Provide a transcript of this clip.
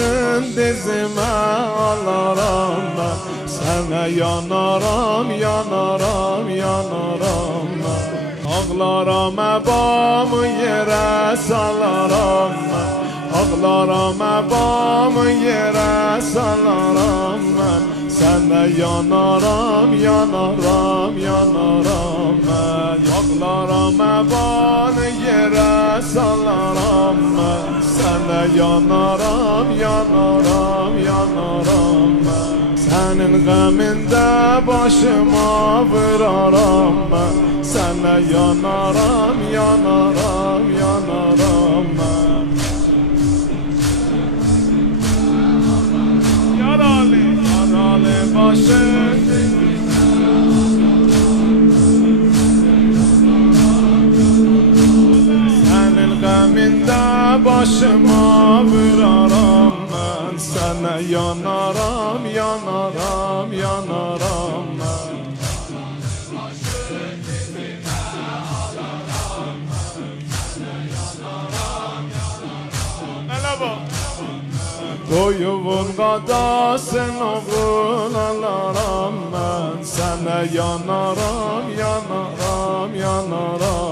başın dizime alaram ben. Sana yanaram, yanaram, yanaram ben. Ağlaram ebamı yere salaram ben. Ağlaram ebamı yere salaram ben. Sana yanaram, yanaram, yanaram ben. Ağlaram ebanı yere salaram ben. Sana yanaram, yanaram, yanaram ben. Senin gaminde başıma vuraram ben. Sana yanaram, yanaram, yanaram ben. Yaralı, yaralı başım. Senin gaminde başıma vuraram ben. Sana yanaram, yanaram, yanaram ben. Merhaba. Koyuvun kadasın oğul alaram ben. Sana yanaram, yanaram, yanaram